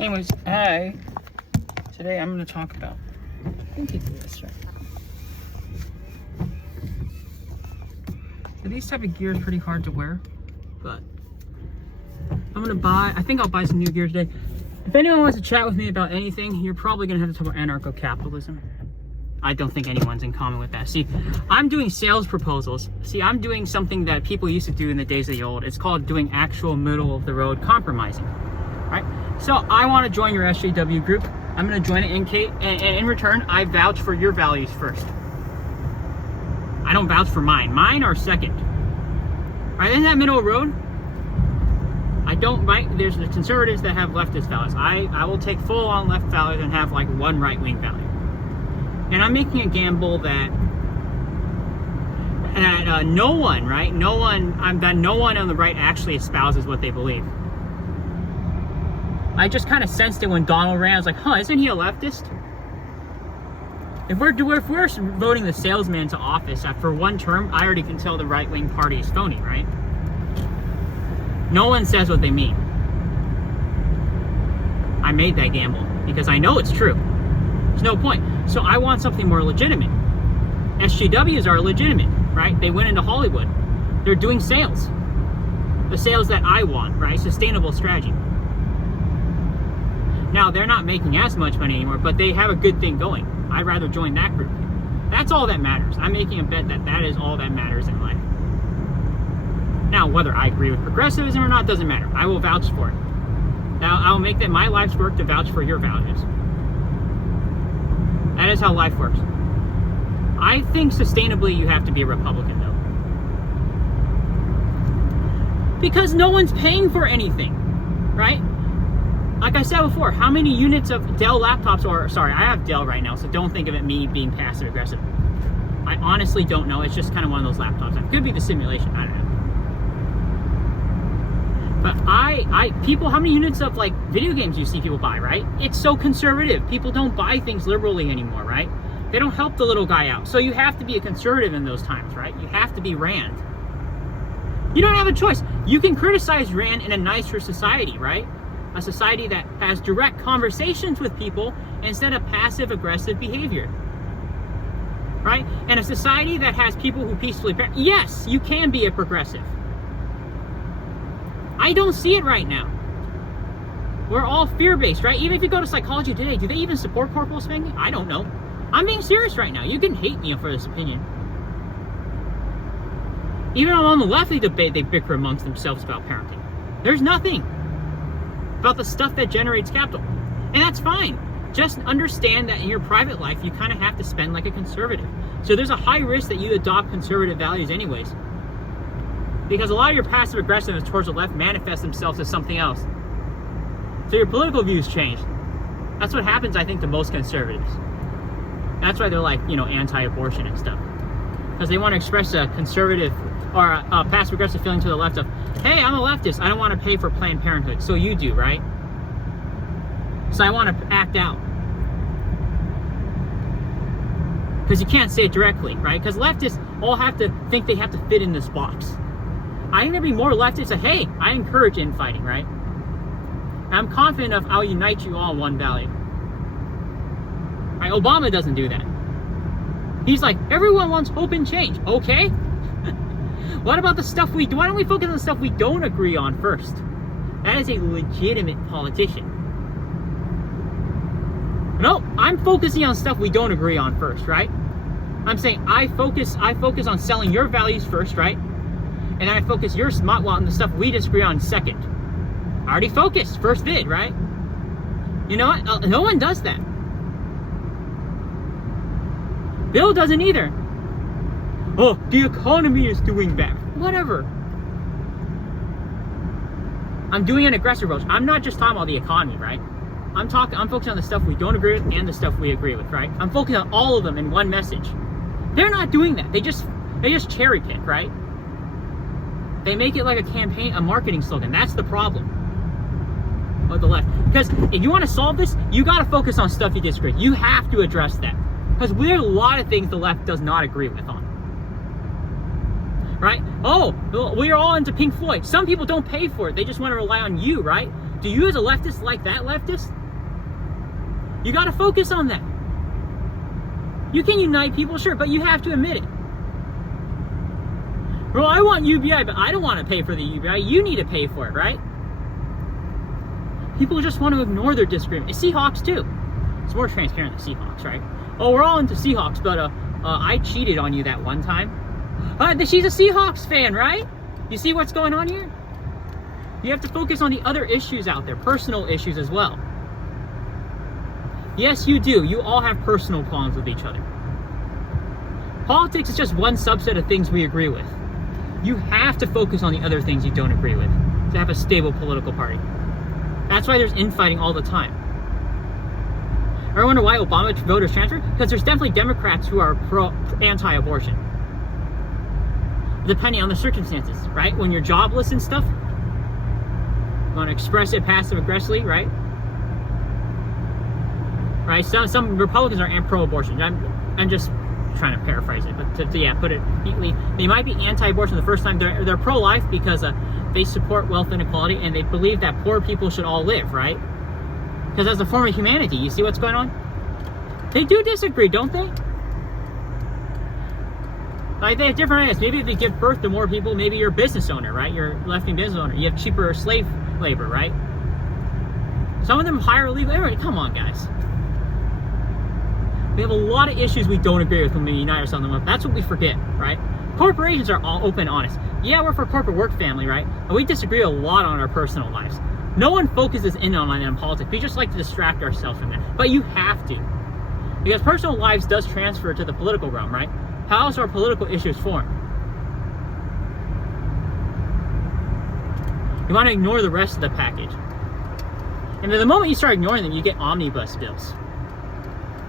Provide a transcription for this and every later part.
Anyways, today I'm going to talk about, I think you do this right. So these type of gear is pretty hard to wear, but I think I'll buy some new gear today. If anyone wants to chat with me about anything, you're probably going to have to talk about anarcho-capitalism. I don't think anyone's in common with that. See, I'm doing sales proposals. See, I'm doing something that people used to do in the days of the old. It's called doing actual middle-of-the-road compromising, right? So I want to join your SJW group. I'm going to join it in Kate, and in return, I vouch for your values first. I don't vouch for mine. Mine are second. Right, in that middle road, I don't, right, there's the conservatives that have leftist values. I will take full-on left values and have like one right-wing value. And I'm making a gamble that no one on the right actually espouses what they believe. I just kind of sensed it when Donald ran. I was like, huh, isn't he a leftist? If we're voting the salesman to office for one term, I already can tell the right-wing party is phony, right? No one says what they mean. I made that gamble because I know it's true. There's no point. So I want something more legitimate. SJWs are legitimate, right? They went into Hollywood. They're doing sales. The sales that I want, right? Sustainable strategy. Now, they're not making as much money anymore, but they have a good thing going. I'd rather join that group. That's all that matters. I'm making a bet that that is all that matters in life. Now, whether I agree with progressivism or not doesn't matter. I will vouch for it. Now, I'll make that my life's work to vouch for your values. That is how life works. I think sustainably you have to be a Republican, though. Because no one's paying for anything, right? Like I said before, how many units of Dell laptops sorry, I have Dell right now, so don't think of it me being passive aggressive. I honestly don't know. It's just kind of one of those laptops. It could be the simulation, I don't know. But people, how many units of like video games you see people buy, right? It's so conservative. People don't buy things liberally anymore, right? They don't help the little guy out. So you have to be a conservative in those times, right? You have to be Rand. You don't have a choice. You can criticize Rand in a nicer society, right? A society that has direct conversations with people instead of passive-aggressive behavior, right? And a society that has people who peacefully... Yes, you can be a progressive. I don't see it right now. We're all fear-based, right? Even if you go to psychology today, do they even support corporal spanking? I don't know. I'm being serious right now. You can hate me for this opinion. Even on the left, they debate, they bicker amongst themselves about parenting. There's nothing about the stuff that generates capital. And that's fine. Just understand that in your private life, you kind of have to spend like a conservative. So there's a high risk that you adopt conservative values anyways. Because a lot of your passive aggressiveness towards the left manifests themselves as something else. So your political views change. That's what happens, I think, to most conservatives. That's why they're like, you know, anti-abortion and stuff. Because they want to express a conservative or a passive-aggressive feeling to the left of, hey, I'm a leftist, I don't want to pay for Planned Parenthood. So you do, right? So I want to act out. Because you can't say it directly, right? Because leftists all have to think they have to fit in this box. I think there'd be more leftists that, hey, I encourage infighting, right? And I'm confident of I'll unite you all in one value. Right? Obama doesn't do that. He's like, everyone wants hope and change. Okay. What about the stuff why don't we focus on the stuff we don't agree on first? That is a legitimate politician. No, I'm focusing on stuff we don't agree on first, right? I'm saying I focus on selling your values first, right? And then I focus your smart on the stuff we disagree on second. I already focused, first vid, right? You know what? No one does that. Bill doesn't either. Oh, the economy is doing bad. Whatever. I'm doing an aggressive approach. I'm not just talking about the economy, right? I'm focusing on the stuff we don't agree with and the stuff we agree with, right? I'm focusing on all of them in one message. They're not doing that. They just cherry pick, right? They make it like a campaign, a marketing slogan. That's the problem of the left. Because if you want to solve this, you got to focus on stuff you disagree with. You have to address that. Because there's a lot of things the left does not agree with on. Right? Oh, we are all into Pink Floyd. Some people don't pay for it. They just want to rely on you, right? do you as a leftist like that leftist? You got to focus on that. You can unite people, sure, but you have to admit it. Well, I want UBI, but I don't want to pay for the UBI. You need to pay for it, right? People just want to ignore their disagreement. It's Seahawks too. It's more transparent than Seahawks, right? Oh, we're all into Seahawks, but I cheated on you that one time. She's a Seahawks fan, right? You see what's going on here? You have to focus on the other issues out there, personal issues as well. Yes, you do. You all have personal qualms with each other. Politics is just one subset of things we agree with. You have to focus on the other things you don't agree with to have a stable political party. That's why there's infighting all the time. Ever wonder why Obama voters transfer? Because there's definitely Democrats who are anti-abortion. Depending on the circumstances, right? When you're jobless and stuff, you want to express it passive-aggressively, right? Right? Some Republicans are pro-abortion. I'm just trying to paraphrase it, but to put it neatly, they might be anti-abortion the first time. They're pro-life because they support wealth inequality and they believe that poor people should all live, right? Because as a form of humanity, you see what's going on? They do disagree, don't they? Like, they have different ideas. Maybe if they give birth to more people, maybe you're a business owner, right? You're a left-wing business owner. You have cheaper slave labor, right? Some of them hire illegal labor. Come on, guys. We have a lot of issues we don't agree with when we unite ourselves in the left. That's what we forget, right? Corporations are all open and honest. Yeah, we're for corporate work family, right? But we disagree a lot on our personal lives. No one focuses in on that in politics. We just like to distract ourselves from that. But you have to. Because personal lives does transfer to the political realm, right? How else are political issues formed? You want to ignore the rest of the package. And the moment you start ignoring them, you get omnibus bills.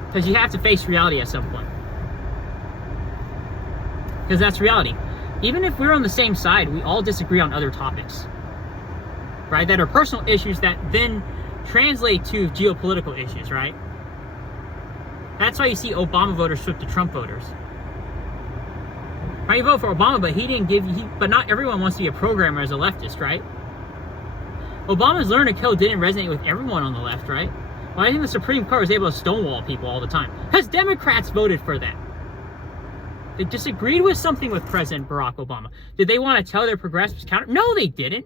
Because you have to face reality at some point. Because that's reality. Even if we're on the same side, we all disagree on other topics. Right? That are personal issues that then translate to geopolitical issues, right? That's why you see Obama voters flip to Trump voters. Right? You vote for Obama, but but not everyone wants to be a programmer as a leftist, right? Obama's learn to kill didn't resonate with everyone on the left, right? Well, I think the Supreme Court was able to stonewall people all the time. Because Democrats voted for that. They disagreed with something with President Barack Obama. Did they want to tell their progressives counter? No, they didn't.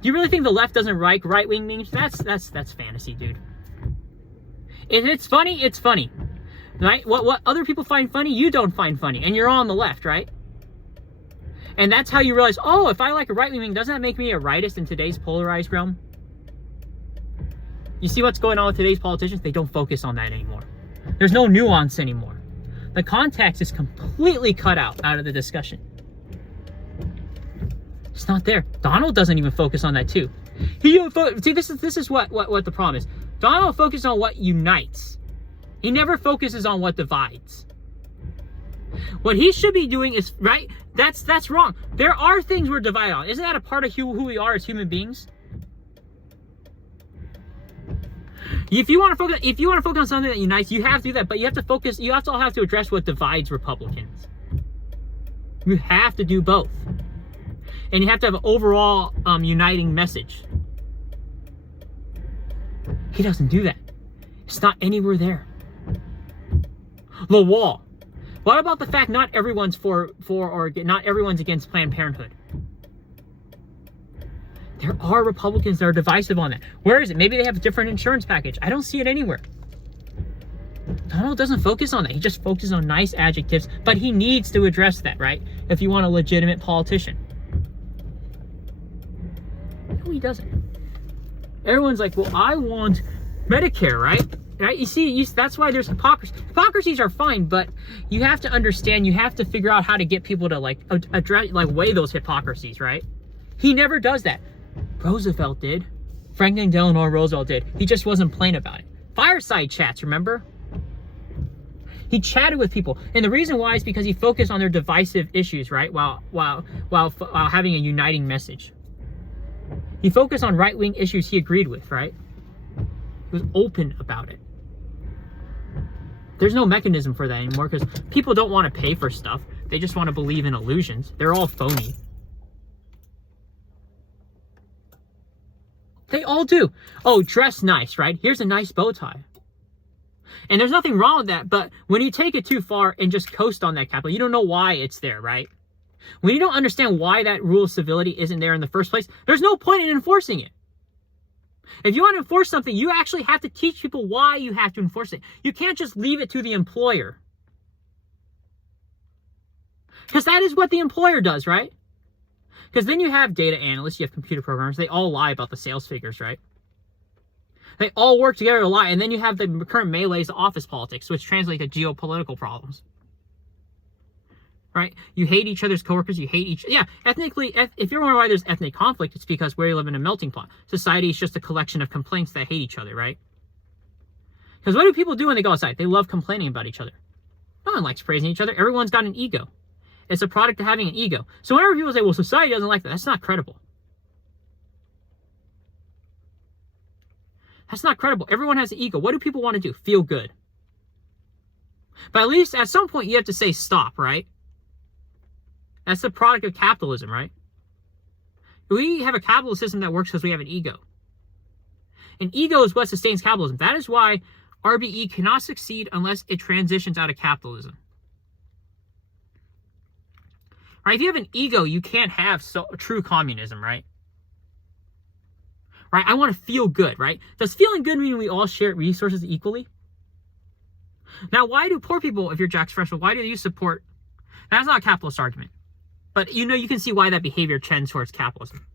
Do you really think the left doesn't like right-wing memes? That's fantasy, dude. If it's funny, it's funny. Right? What other people find funny, you don't find funny. And you're all on the left, right? And that's how you realize, oh, if I like a right-wing meme, doesn't that make me a rightist in today's polarized realm? You see what's going on with today's politicians? They don't focus on that anymore. There's no nuance anymore. The context is completely cut out of the discussion. It's not there. Donald doesn't even focus on that too. See, this is what the problem is. Donald focuses on what unites. He never focuses on what divides. What he should be doing is, right? That's wrong. There are things we're divided on. Isn't that a part of who we are as human beings? If you want to focus on something that unites, you have to do that. But you have to focus. You also have to address what divides Republicans. You have to do both, and you have to have an overall uniting message. He doesn't do that. It's not anywhere there. The wall. What about the fact not everyone's for or not everyone's against Planned Parenthood? There are Republicans that are divisive on that. Where is it? Maybe they have a different insurance package. I don't see it anywhere. Donald doesn't focus on that. He just focuses on nice adjectives, but he needs to address that, right? If you want a legitimate politician. No, he doesn't. Everyone's like, well, I want Medicare, right? Right? You see, that's why there's hypocrisy. Hypocrisies are fine, but you have to understand, you have to figure out how to get people to address, weigh those hypocrisies, right? He never does that. Roosevelt did. Franklin Delano Roosevelt did. He just wasn't plain about it. Fireside chats, remember? He chatted with people, and the reason why is because he focused on their divisive issues, right? While having a uniting message. He focused on right-wing issues he agreed with, right? He was open about it. There's no mechanism for that anymore because people don't want to pay for stuff. They just want to believe in illusions. They're all phony. They all do. Oh, dress nice, right? Here's a nice bow tie. And there's nothing wrong with that, but when you take it too far and just coast on that capital, you don't know why it's there, right? When you don't understand why that rule of civility isn't there in the first place, there's no point in enforcing it. If you want to enforce something, you actually have to teach people why you have to enforce it. You can't just leave it to the employer. Because that is what the employer does, right? Because then you have data analysts, you have computer programmers, they all lie about the sales figures, right? They all work together to lie, and then you have the current melees of office politics, which translate to geopolitical problems. Right? You hate each other's coworkers, you hate each... Yeah, ethnically, if you're wondering why there's ethnic conflict, it's because we live in a melting pot. Society is just a collection of complaints that hate each other, right? Because what do people do when they go outside? They love complaining about each other. No one likes praising each other. Everyone's got an ego. It's a product of having an ego. So whenever people say, well, society doesn't like that, that's not credible. That's not credible. Everyone has an ego. What do people want to do? Feel good. But at least at some point you have to say stop, right? That's the product of capitalism, right? We have a capitalist system that works because we have an ego. And ego is what sustains capitalism. That is why RBE cannot succeed unless it transitions out of capitalism. Right? If you have an ego, you can't have true communism, right? Right? I want to feel good, right? Does feeling good mean we all share resources equally? Now, why do poor people, if you're Jack Special, why do you support... That's not a capitalist argument. But, you can see why that behavior tends towards capitalism.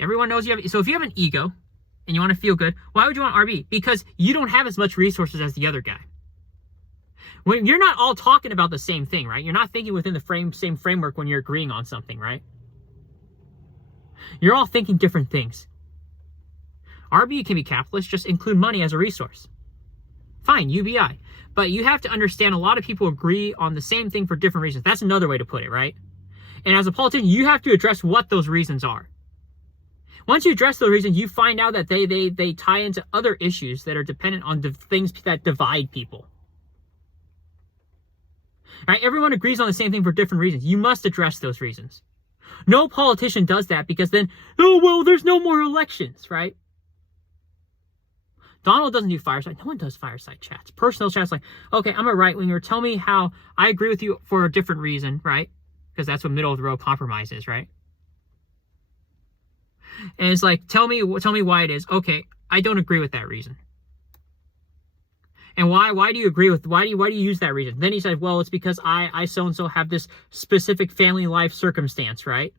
Everyone knows you have... So if you have an ego and you want to feel good, why would you want RB? Because you don't have as much resources as the other guy. When you're not all talking about the same thing, right? You're not thinking within the same framework when you're agreeing on something, right? You're all thinking different things. RB can be capitalist, just include money as a resource. Fine, UBI. But you have to understand a lot of people agree on the same thing for different reasons. That's another way to put it, right? And as a politician, you have to address what those reasons are. Once you address those reasons, you find out that they tie into other issues that are dependent on things that divide people. Right? Everyone agrees on the same thing for different reasons. You must address those reasons. No politician does that because then, oh, well, there's no more elections, right? Donald doesn't do fireside. No one does fireside chats. Personal chats like, okay, I'm a right-winger. Tell me how I agree with you for a different reason, right? Because that's what middle-of-the-road compromise is, right? And it's like, tell me why it is. Okay, I don't agree with that reason. And why do you agree with, why do you use that reason? Then he said, well, it's because I so-and-so have this specific family life circumstance, right?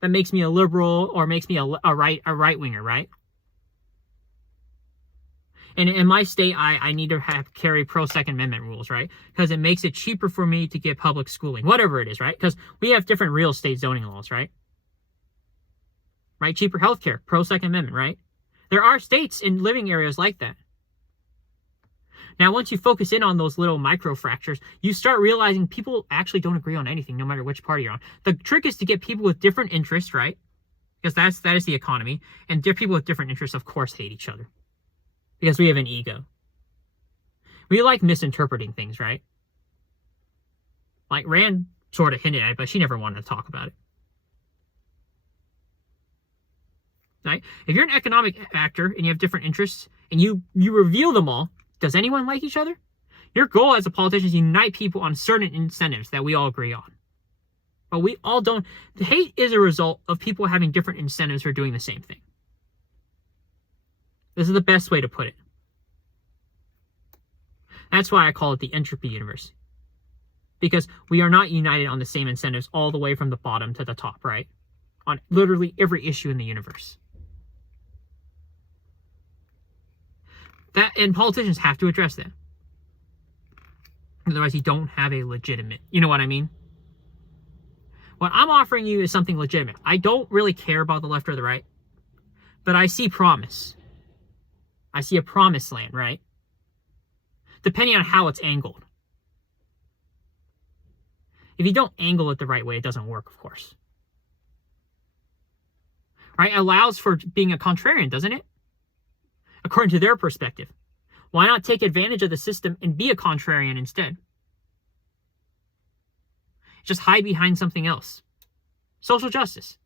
That makes me a liberal or makes me a right-winger, right? And in my state, I need to carry pro-Second Amendment rules, right? Because it makes it cheaper for me to get public schooling, whatever it is, right? Because we have different real estate zoning laws, right? Right? Cheaper healthcare, pro-Second Amendment, right? There are states in living areas like that. Now, once you focus in on those little micro fractures, you start realizing people actually don't agree on anything, no matter which party you're on. The trick is to get people with different interests, right? Because that is the economy. And people with different interests, of course, hate each other. Because we have an ego. We like misinterpreting things, right? Like Rand sort of hinted at it, but she never wanted to talk about it. Right? If you're an economic actor and you have different interests and you reveal them all, does anyone like each other? Your goal as a politician is to unite people on certain incentives that we all agree on. But we all don't. The hate is a result of people having different incentives for doing the same thing. This is the best way to put it. That's why I call it the entropy universe. Because we are not united on the same incentives all the way from the bottom to the top, right? On literally every issue in the universe. And politicians have to address that. Otherwise, you don't have a legitimate, you know what I mean? What I'm offering you is something legitimate. I don't really care about the left or the right, but I see promise. I see a promised land, right? Depending on how it's angled. If you don't angle it the right way, it doesn't work, of course. Right? It allows for being a contrarian, doesn't it? According to their perspective. Why not take advantage of the system and be a contrarian instead? Just hide behind something else. Social justice.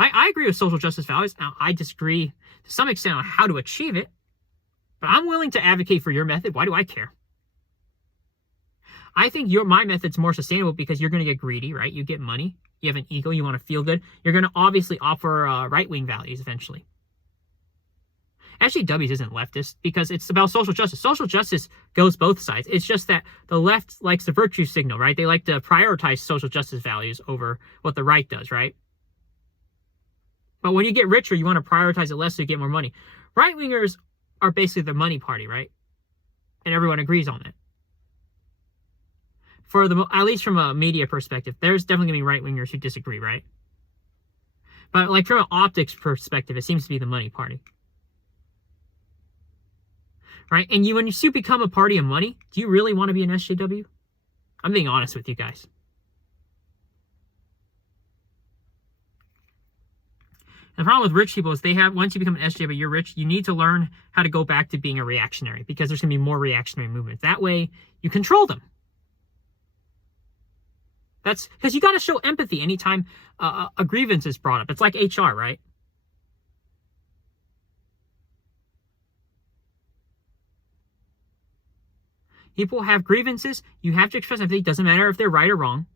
I agree with social justice values. Now, I disagree to some extent on how to achieve it, but I'm willing to advocate for your method. Why do I care? I think my method's more sustainable because you're going to get greedy, right? You get money. You have an ego. You want to feel good. You're going to obviously offer right-wing values eventually. SJWs isn't leftist because it's about social justice. Social justice goes both sides. It's just that the left likes the virtue signal, right? They like to prioritize social justice values over what the right does, right? But when you get richer, you want to prioritize it less so you get more money. Right-wingers are basically the money party, right? And everyone agrees on that. At least from a media perspective, there's definitely going to be right-wingers who disagree, right? But like from an optics perspective, it seems to be the money party. Right? And when you become a party of money, do you really want to be an SJW? I'm being honest with you guys. The problem with rich people is once you become an SJW, you're rich, you need to learn how to go back to being a reactionary because there's going to be more reactionary movements. That way, you control them. That's because you got to show empathy anytime a grievance is brought up. It's like HR, right? People have grievances. You have to express empathy. It doesn't matter if they're right or wrong.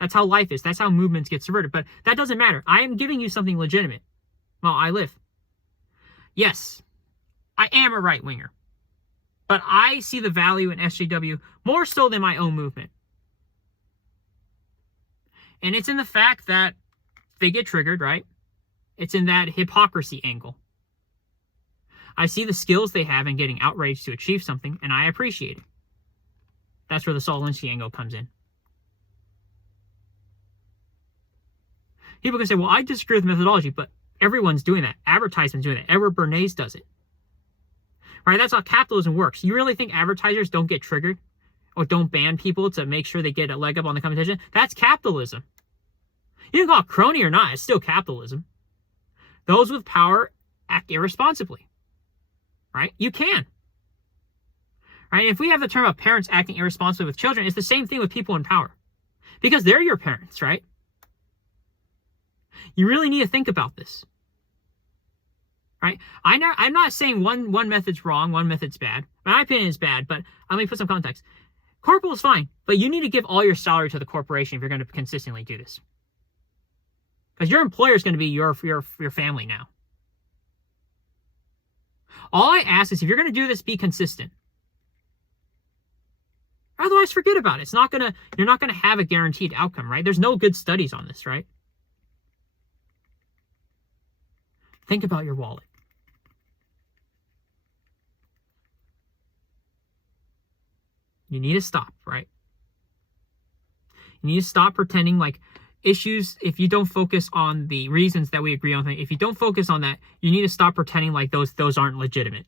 That's how life is. That's how movements get subverted. But that doesn't matter. I am giving you something legitimate while I live. Yes, I am a right-winger. But I see the value in SJW more so than my own movement. And it's in the fact that they get triggered, right? It's in that hypocrisy angle. I see the skills they have in getting outraged to achieve something, and I appreciate it. That's where the Saul Alinsky angle comes in. People can say, well, I disagree with methodology, but everyone's doing that. Advertisement's doing that. Edward Bernays does it. Right? That's how capitalism works. You really think advertisers don't get triggered or don't ban people to make sure they get a leg up on the competition? That's capitalism. You can call it crony or not, it's still capitalism. Those with power act irresponsibly. Right? You can. Right? If we have the term of parents acting irresponsibly with children, it's the same thing with people in power. Because they're your parents, right? You really need to think about this. Right? I'm not saying one method's wrong, one method's bad. My opinion is bad, but let me put some context. Corporal is fine, but you need to give all your salary to the corporation if you're going to consistently do this. Because your employer is going to be your family now. All I ask is if you're going to do this, be consistent. Otherwise, forget about it. You're not going to have a guaranteed outcome, right? There's no good studies on this, right? Think about your wallet. You need to stop, right? You need to stop pretending like issues, if you don't focus on the reasons that we agree on, if you don't focus on that, you need to stop pretending like those aren't legitimate.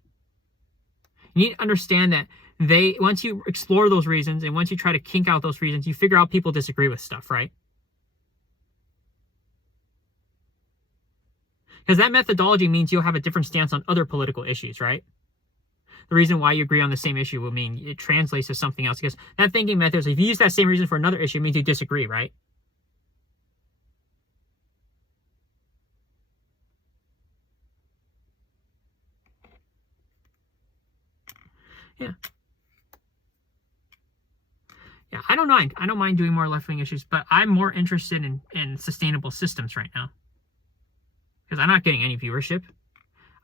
You need to understand that once you explore those reasons and once you try to kink out those reasons, you figure out people disagree with stuff, right? Because that methodology means you'll have a different stance on other political issues, right? The reason why you agree on the same issue will mean it translates to something else. Because that thinking method, if you use that same reason for another issue, it means you disagree, right? Yeah. Yeah, I don't mind doing more left-wing issues, but I'm more interested in sustainable systems right now. Because I'm not getting any viewership.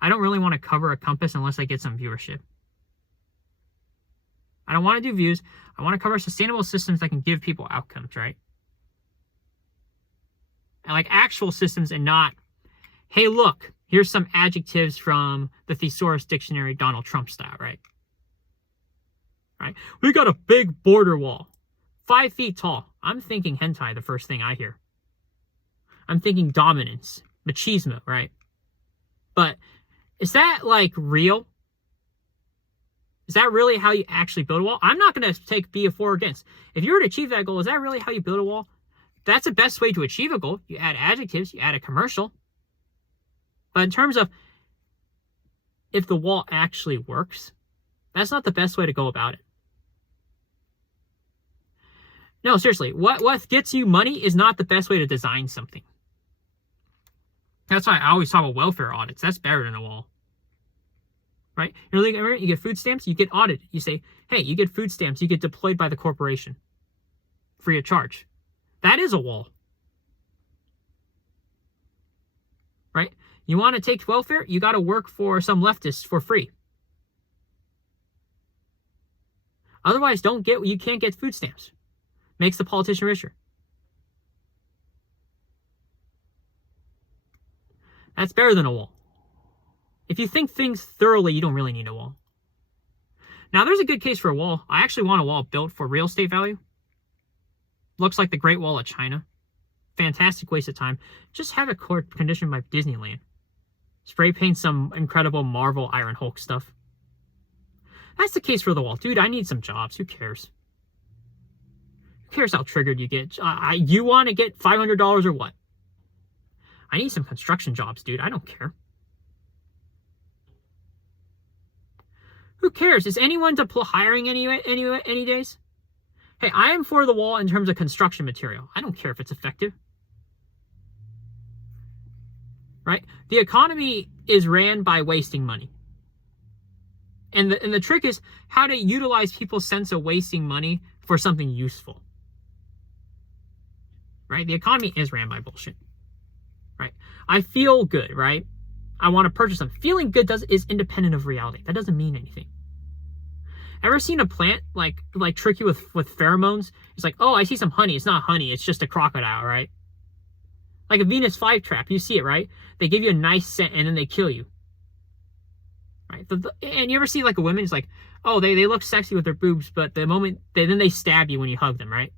I don't really want to cover a compass unless I get some viewership. I don't want to do views. I want to cover sustainable systems that can give people outcomes, right? And like actual systems and not, hey, look, here's some adjectives from the Thesaurus Dictionary, Donald Trump style, right? Right? We got a big border wall, 5 feet tall. I'm thinking hentai, the first thing I hear. I'm thinking dominance, machismo, right? But is that like real? Is that really how you actually build a wall? I'm not going to be a for or against. If you were to achieve that goal, is that really how you build a wall? That's the best way to achieve a goal. You add adjectives, you add a commercial. But in terms of if the wall actually works, that's not the best way to go about it. No, seriously, what gets you money is not the best way to design something. That's why I always talk about welfare audits. That's better than a wall. Right? You're illegal immigrant, you get food stamps, you get audited. You say, hey, you get food stamps, you get deployed by the corporation. Free of charge. That is a wall. Right? You want to take welfare, you got to work for some leftists for free. Otherwise, you can't get food stamps. Makes the politician richer. That's better than a wall. If you think things thoroughly, you don't really need a wall. Now, there's a good case for a wall. I actually want a wall built for real estate value. Looks like the Great Wall of China. Fantastic waste of time. Just have it conditioned by Disneyland. Spray paint some incredible Marvel Iron Hulk stuff. That's the case for the wall. Dude, I need some jobs. Who cares? Who cares how triggered you get? You want to get $500 or what? I need some construction jobs, dude. I don't care. Who cares? Is anyone hiring any days? Hey, I am for the wall in terms of construction material. I don't care if it's effective. Right? The economy is ran by wasting money. And the trick is how to utilize people's sense of wasting money for something useful. Right? The economy is ran by bullshit. Right? I feel good, right? I want to purchase something. Feeling good is independent of reality. That doesn't mean anything. Ever seen a plant like trick you with pheromones? It's like, oh, I see some honey. It's not honey. It's just a crocodile, right? Like a Venus flytrap. You see it, right? They give you a nice scent and then they kill you. Right? And you ever see like a woman? It's like, oh, they look sexy with their boobs, but the moment then they stab you when you hug them, right?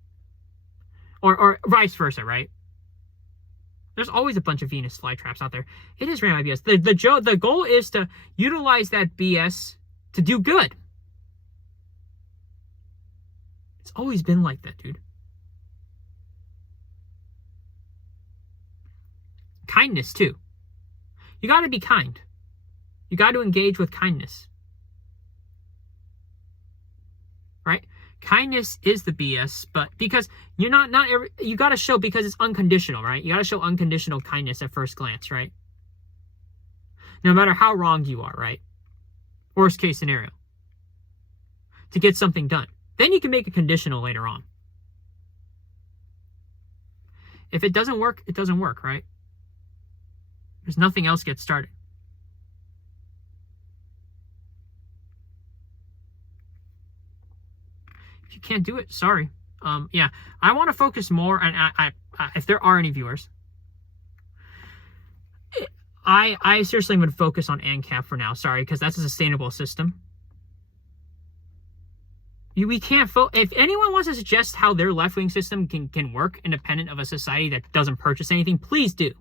Or vice versa, right? There's always a bunch of Venus flytraps out there. It is ran by BS. The goal is to utilize that BS to do good. It's always been like that, dude. Kindness, too. You got to be kind. You got to engage with kindness. Right? Kindness is the BS, but because you're you got to show, because it's unconditional, right? You got to show unconditional kindness at first glance, right? No matter how wronged you are, right? Worst case scenario. To get something done. Then you can make it conditional later on. If it doesn't work, it doesn't work, right? There's nothing else gets started. If you can't do it, sorry. Yeah, I want to focus more on, if there are any viewers, I seriously am going to focus on ANCAP for now, sorry, because that's a sustainable system. We can't if anyone wants to suggest how their left-wing system can work independent of a society that doesn't purchase anything, please do.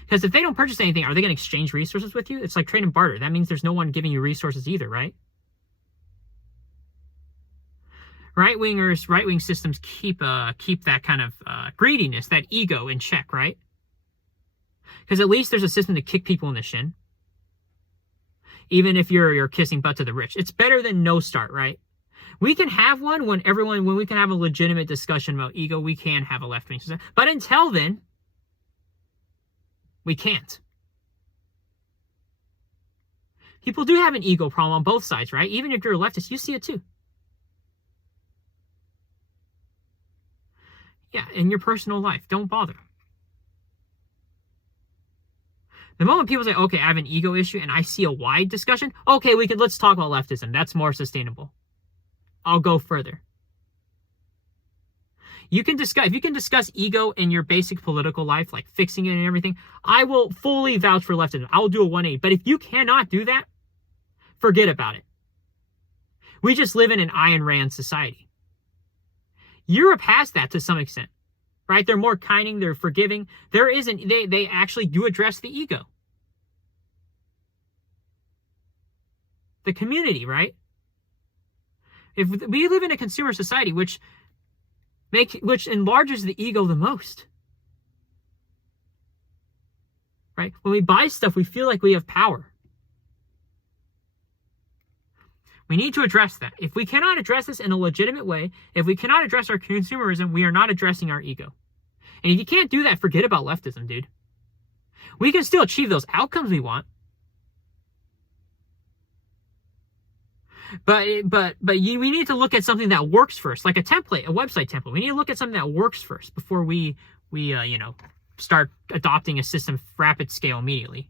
Because if they don't purchase anything, are they going to exchange resources with you? It's like trade and barter. That means there's no one giving you resources either, right? Right-wing systems keep that kind of greediness, that ego in check, right? Because at least there's a system to kick people in the shin. Even if you're kissing butt to the rich. It's better than no start, right? We can have one when we can have a legitimate discussion about ego, we can have a left-wing system. But until then, we can't. People do have an ego problem on both sides, right? Even if you're a leftist, you see it too. Yeah, in your personal life, don't bother. The moment people say, okay, I have an ego issue and I see a wide discussion, okay, let's talk about leftism. That's more sustainable. I'll go further. If you can discuss ego in your basic political life, like fixing it and everything, I will fully vouch for leftism. I will do a 180. But if you cannot do that, forget about it. We just live in an Ayn Rand society. Europe has that to some extent, right? They're more kinding, they're forgiving. They actually do address the ego. The community, right? If we live in a consumer society which enlarges the ego the most, right? When we buy stuff, we feel like we have power. We need to address that. If we cannot address this in a legitimate way, if we cannot address our consumerism, we are not addressing our ego. And if you can't do that, forget about leftism, dude. We can still achieve those outcomes we want. But we need to look at something that works first, like a template, a website template. We need to look at something that works first before we start adopting a system rapid scale immediately.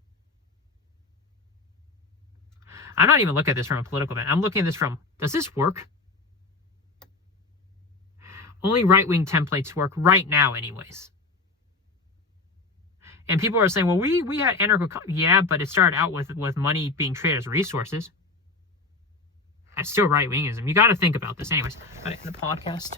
I'm not even looking at this from a political event. I'm looking at this from, does this work? Only right-wing templates work right now anyways. And people are saying, well, we had anarcho, yeah, but it started out with money being traded as resources. That's still right-wingism. You got to think about this. Anyways, got to end the podcast.